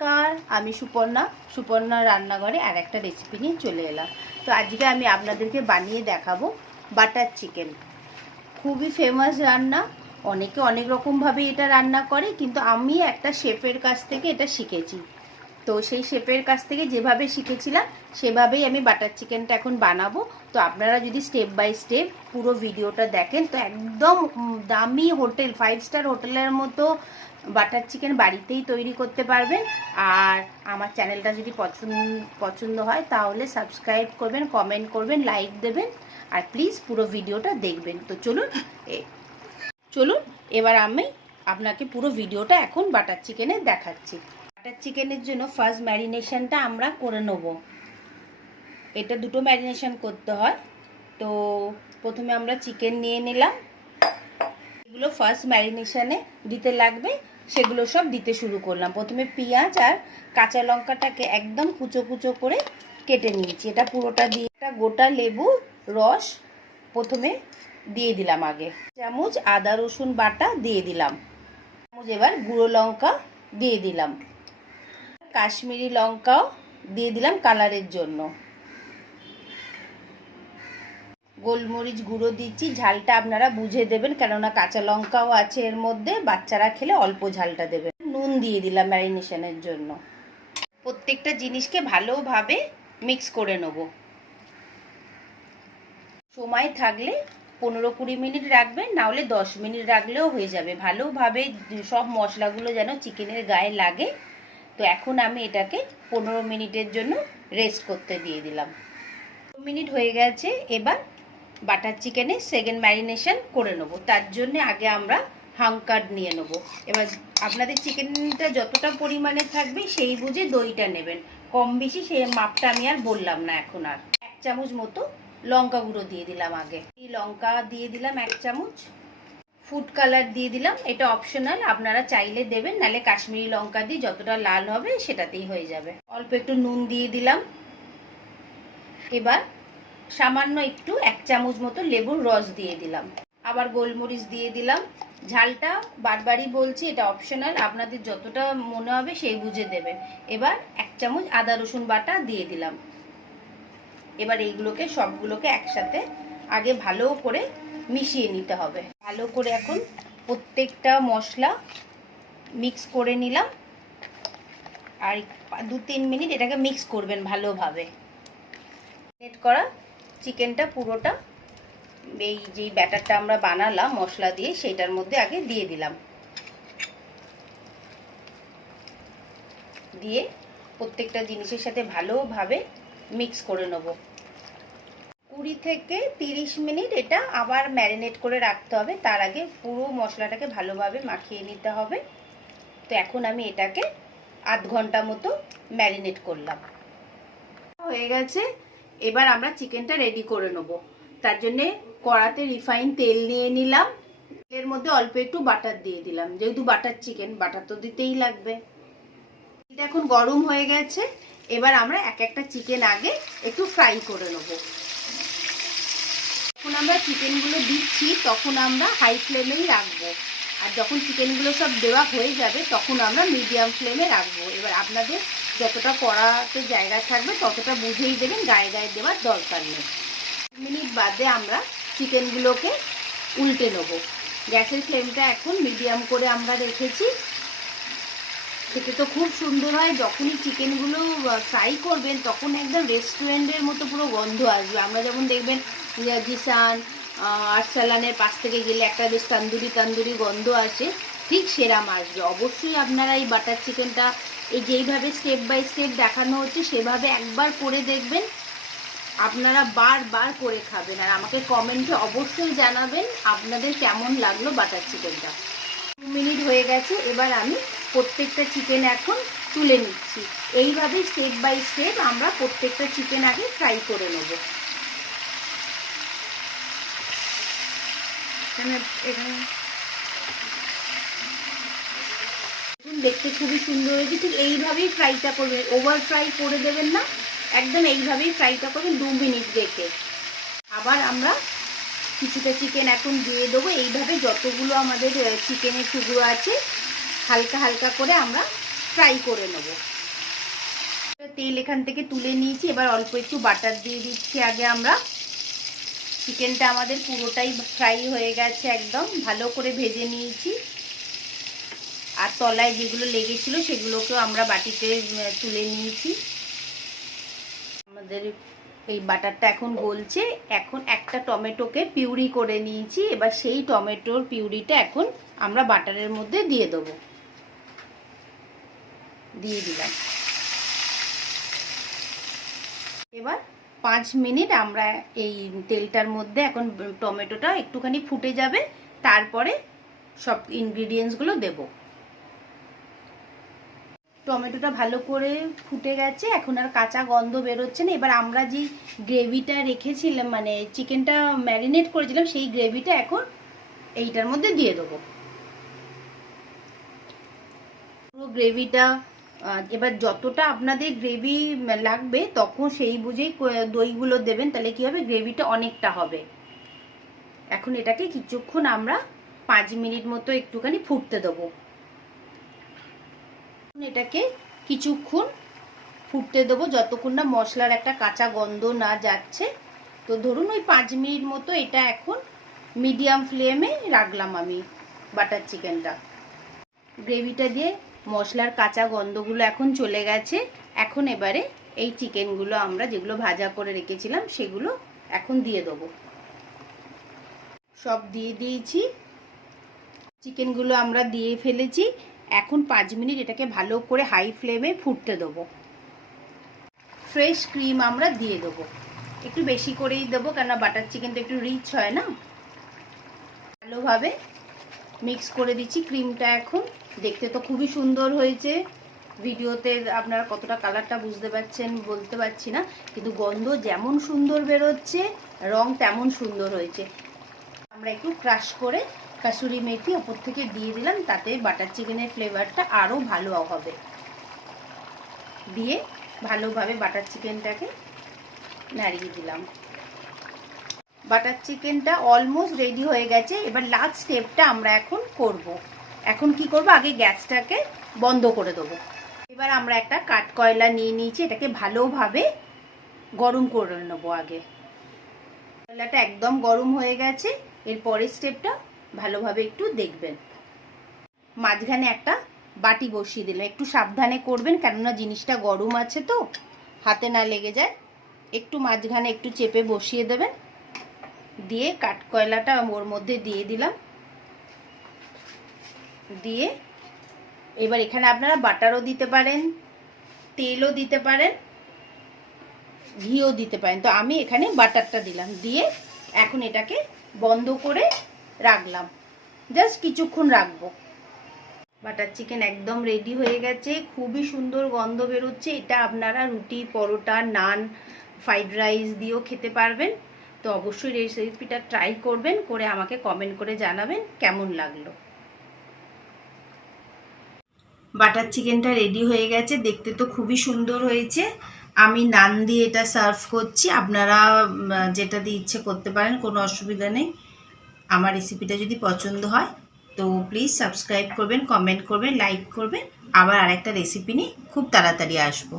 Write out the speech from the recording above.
নমস্কার, আমি সুপর্ণা রান্নাঘরে আর একটা রেসিপি নিয়ে চলে এলাম। তো আজকে আমি আপনাদেরকে বানিয়ে দেখাবো বাটার চিকেন। খুবই ফেমাস রান্না, অনেকে অনেক রকমভাবে এটা রান্না করে, কিন্তু আমি একটা শেফের কাছ থেকে এটা শিখেছি। তো সেই শেফের কাছ থেকে যেভাবে শিখেছিলাম সেভাবেই আমি বাটার চিকেনটা এখন বানাবো। তো আপনারা যদি স্টেপ বাই স্টেপ পুরো ভিডিওটা দেখেন তো একদম দামি হোটেল, 5 স্টার হোটেলের মতো বাটার চিকেন বাড়িতেই তৈরি করতে পারবেন। আর আমার চ্যানেলটা যদি পছন্দ হয় তাহলে সাবস্ক্রাইব করবেন, কমেন্ট করবেন, লাইক দেবেন, আর প্লিজ পুরো ভিডিওটা দেখবেন। তো চলুন এবার আমি আপনাকে পুরো ভিডিওটা এখন বাটার চিকেনে দেখাচ্ছি। বাটার চিকেনের জন্য ফার্স্ট ম্যারিনেশনটা আমরা করে নেব। এটা দুটো ম্যারিনেশন করতে হয়। তো প্রথমে আমরা চিকেন নিয়ে নিলাম, এগুলো ফার্স্ট ম্যারিনেশনে দিতে লাগবে, সেগুলো সব দিতে শুরু করলাম। প্রথমে পেঁয়াজ আর কাঁচা লঙ্কাটাকে একদম কুচো কুচো করে কেটে নিয়েছি, এটা পুরোটা দিয়ে। একটা গোটা লেবু রস প্রথমে দিয়ে দিলাম, আগে চামচ আদা রসুন বাটা দিয়ে দিলাম, চামচ এবার গুঁড়ো লঙ্কা দিয়ে দিলাম, কাশ্মীরি লঙ্কাও দিয়ে দিলাম কালারের জন্য, গোলমরিচ গুঁড়ো দিচ্ছি, ঝালটা আপনারা বুঝে দেবেন, কেননা কাঁচা লঙ্কাও আছে এর মধ্যে, বাচ্চারা খেলে অল্প ঝালটা দেবেন। নুন দিয়ে দিলাম ম্যারিনেশনের জন্য। প্রত্যেকটা জিনিসকে ভালোভাবে মিক্স করে নেব। সময় থাকলে 15-20 মিনিট রাখবেন, না হলে 10 মিনিট রাখলেও হয়ে যাবে। ভালোভাবে সব মশলাগুলো যেন চিকেনের গায়ে লাগে। তো এখন আমি এটাকে 15 মিনিটের জন্য রেস্ট করতে দিয়ে দিলাম। 15 মিনিট হয়ে গেছে, এবার বাটার চিকেনে সেকেন্ড ম্যারিনেশন করে নেব। তার জন্য আগে আমরা হাঙ্কার নিয়ে নেব। এবার আপনাদের চিকেনটা যতটা পরিমাণে থাকবে সেই বুঝে দইটা নেবেন, কম বেশি সেই মাপটা আমি আর বললাম না এখন। আর 1 চামচ মতো লঙ্কা গুঁড়ো দিয়ে দিলাম, আগে এই লঙ্কা দিয়ে দিলাম 1 চামচ, ফুড কালার দিয়ে দিলাম, এটা অপশনাল, আপনারা চাইলে দেবেন, নালে কাশ্মীরি লঙ্কা দিয়ে যতটা লাল হবে সেটাতেই হয়ে যাবে। অল্প একটু নুন দিয়ে দিলাম, এবার সামান্য একটু 1 চামচ মতো লেবুর রস দিয়ে দিলাম, আবার গোলমরিচ দিয়ে দিলাম। ঝালটা বারবারই বলছি, এটা অপশনাল, আপনাদের যতটা মনে হবে সেই বুঝে দেবেন। এবার 1 চামচ আদা রসুন বাটা দিয়ে দিলাম। এবার এইগুলোকে সবগুলোকে একসাথে আগে ভালো করে মিশিয়ে নিতে হবে। ভালো করে এখন প্রত্যেকটা মশলা মিক্স করে নিলাম, আর 2-3 মিনিট এটাকে মিক্স করবেন ভালোভাবে। ম্যারিনেট করা চিকেনটা পুরোটা এই যেই ব্যাটারটা আমরা বানালাম মশলা দিয়ে সেটার মধ্যে আগে দিয়ে দিলাম, দিয়ে প্রত্যেকটা জিনিসের সাথে ভালোভাবে মিক্স করে নেব। 20 থেকে 30 মিনিট এটা আবার ম্যারিনেট করে রাখতে হবে, তার আগে পুরো মশলাটাকে ভালোভাবে মাখিয়ে নিতে হবে। তো এখন আমি এটাকে আধ ঘন্টা মতো ম্যারিনেট করলাম, হয়ে গেছে। এবার আমরা চিকেনটা রেডি করে নেব। তার জন্যে কড়াতে রিফাইন তেল নিয়ে নিলাম, এর মধ্যে অল্প একটু বাটার দিয়ে দিলাম, যেহেতু বাটার চিকেন বাটার তো দিতেই লাগবে। এটা এখন গরম হয়ে গেছে, এবার আমরা এক একটা চিকেন আগে একটু ফ্রাই করে নেব। যখন আমরা চিকেনগুলো দিচ্ছি তখন আমরা হাই ফ্লেমেই রাখবো, আর যখন চিকেনগুলো সব দেওয়া হয়ে যাবে তখন আমরা মিডিয়াম ফ্লেমে রাখবো। এবার আপনাদের যতটা কড়াতে জায়গা থাকবে ততটা বুঝেই দেবেন, গায়ে গায়ে দেওয়ার দরকার নেই। মিনিট বাদে আমরা চিকেনগুলোকে উল্টে নেব। গ্যাসের ফ্লেমটা এখন মিডিয়াম করে আমরা রেখেছি। খেতে তো খুব সুন্দর হয়, যখনই চিকেনগুলো ফ্রাই করবেন তখন একদম রেস্টুরেন্টের মতো পুরো গন্ধ আসবে। আমরা যেমন দেখবেন জিসান আরসালানের পাশ থেকে গেলে একটা বেশ তান্দুরি গন্ধ আসে, ঠিক সেরাম আসবে। অবশ্যই আপনারা এই বাটার চিকেনটা এই যেইভাবে স্টেপ বাই স্টেপ দেখানো হচ্ছে সেভাবে একবার করে দেখবেন, আপনারা বারবার করে খাবেন, আর আমাকে কমেন্টে অবশ্যই জানাবেন আপনাদের কেমন লাগলো বাটার চিকেনটা। 2 মিনিট হয়ে গেছে, এবার আমি প্রত্যেকটা চিকেন এখন তুলে নিচ্ছি। এইভাবে স্টেপ বাই স্টেপ আমরা প্রত্যেকটা চিকেন আগে ফ্রাই করে নেব। দেখতে খুবই সুন্দর হয়েছে, ঠিক এইভাবেই ফ্রাইটা করবেন, ওভার ফ্রাই করে দেবেন না, একদম এইভাবেই ফ্রাইটা করবেন 2 মিনিট রেখে। আবার আমরা কিছুটা চিকেন এখন দিয়ে দেবো। এইভাবে যতগুলো আমাদের চিকেনের টুকরো আছে হালকা হালকা করে আমরা ফ্রাই করে নেব। তেল এখান থেকে তুলে নিয়েছি, এবার অল্প একটু বাটার দিয়ে দিচ্ছি। আগে আমরা চিকেনটা আমাদের পুরোটাই ফ্রাই হয়ে গেছে, একদম ভালো করে ভেজে নিয়েছি। আর তলায় যেগুলো লেগেছিল সেগুলোকেও আমরা বাটিতে তুলে নিয়েছি। আমাদের এই বাটারটা এখন গলছে। এখন একটা টমেটোকে পিউরি করে নিয়েছি, এবার সেই টমেটোর পিউরিটা এখন আমরা বাটারের মধ্যে দিয়ে দেবো। দিয়ে দিলাম। এবার 5 মিনিট আমরা এই তেলটার মধ্যে, এখন টমেটোটা একটুখানি ফুটে যাবে, তারপরে সব ইনগ্রিডিয়েন্টসগুলো দেব। টমেটোটা ভালো করে ফুটে গেছে, এখন আর কাঁচা গন্ধ বেরোচ্ছে না। এবার আমরা যে গ্রেভিটা রেখেছিলাম, মানে চিকেনটা ম্যারিনেট করেছিলাম, সেই গ্রেভিটা এখন এইটার মধ্যে দিয়ে দেবো। পুরো গ্রেভিটা, এবার যতটা আপনাদের গ্রেভি লাগবে তখন সেই বুঝেই দইগুলো দেবেন, তাহলে কি হবে, গ্রেভিটা অনেকটা হবে। এখন এটাকে কিছুক্ষণ আমরা 5 মিনিট মতো একটুখানি ফুটতে দেবো। এটাকে কিছুক্ষণ ফুটতে দেবো, যতক্ষণ না মশলার একটা কাঁচা গন্ধ না যাচ্ছে। তো ধরুন ওই 5 মিনিট মতো এটা এখন মিডিয়াম ফ্লেমে রাখলাম আমি বাটার চিকেনটা। গ্রেভিটা দিয়ে মশলার কাঁচা গন্ধগুলো এখন চলে গেছে। এখন এবারে এই চিকেনগুলো আমরা যেগুলো ভাজা করে রেখেছিলাম সেগুলো এখন দিয়ে দেবো। সব দিয়ে দিয়েছি, চিকেনগুলো আমরা দিয়ে ফেলেছি। এখন 5 মিনিট এটাকে ভালো করে হাই ফ্লেমে ফুটতে দেবো। ফ্রেশ ক্রিম আমরা দিয়ে দেবো, একটু বেশি করেই দেবো, কেননা বাটার চিকেন তো একটু রিচ হয় না। ভালোভাবে মিক্স করে দিচ্ছি ক্রিমটা। এখন দেখতে তো খুবই সুন্দর হয়েছে, ভিডিওতে আপনারা কতটা কালারটা বুঝতে পারছেন বলতে পারছি না, কিন্তু গন্ধ যেমন সুন্দর বেরোচ্ছে, রং তেমন সুন্দর হয়েছে। আমরা একটু ক্রাশ করে কাসুরি মেথি ওপর থেকে দিয়ে দিলাম, তাতে বাটার চিকেনের ফ্লেভারটা আরও ভালো হবে। দিয়ে ভালোভাবে বাটার চিকেনটাকে নাড়িয়ে দিলাম। বাটার চিকেনটা অলমোস্ট রেডি হয়ে গেছে। এবার লাস্ট স্টেপটা আমরা এখন করব। এখন কি করব, আগে গ্যাসটাকে বন্ধ করে দেবো। এবার আমরা একটা কাঠকয়লা নিয়ে নিয়েছি, এটাকে ভালোভাবে গরম করে নেবো। আগে কয়লাটা একদম গরম হয়ে গেছে। এর পরের স্টেপটা ভালোভাবে একটু দেখবেন। মাঝখানে একটা বাটি বসিয়ে দিলাম, একটু সাবধানে করবেন, কেননা জিনিসটা গরম আছে তো হাতে না লেগে যায়। একটু মাঝখানে একটু চেপে বসিয়ে দেবেন। দিয়ে কাঠকয়লাটা ওর মধ্যে দিয়ে দিলাম। দিয়ে এবার এখানে আপনারা বাটারও দিতে পারেন, তেলও দিতে পারেন, ঘিও দিতে পারেন। তো আমি এখানে বাটারটা দিলাম। দিয়ে এখন এটাকে বন্ধ করে রাখলাম, জাস্ট কিছুক্ষণ রাখবো। বাটার চিকেন একদম রেডি হয়ে গেছে, খুবই সুন্দর গন্ধ বেরোচ্ছে। এটা আপনারা রুটি, পরোটা, নান, ফ্রাইড রাইস দিয়েও খেতে পারবেন। তো অবশ্যই রেসিপিটা ট্রাই করবেন, করে আমাকে কমেন্ট করে জানাবেন কেমন লাগলো। বাটার চিকেনটা রেডি হয়ে গেছে, দেখতে তো খুবই সুন্দর হয়েছে। আমি নান দিয়ে এটা সার্ভ করছি, আপনারা যেটা দিয়ে ইচ্ছে করতে পারেন, কোনো অসুবিধা নেই। আমার রেসিপিটা যদি পছন্দ হয় তো প্লিজ সাবস্ক্রাইব করবেন, কমেন্ট করবেন, লাইক করবেন। আবার আরেকটা রেসিপি নিয়ে খুব তাড়াতাড়ি আসবো।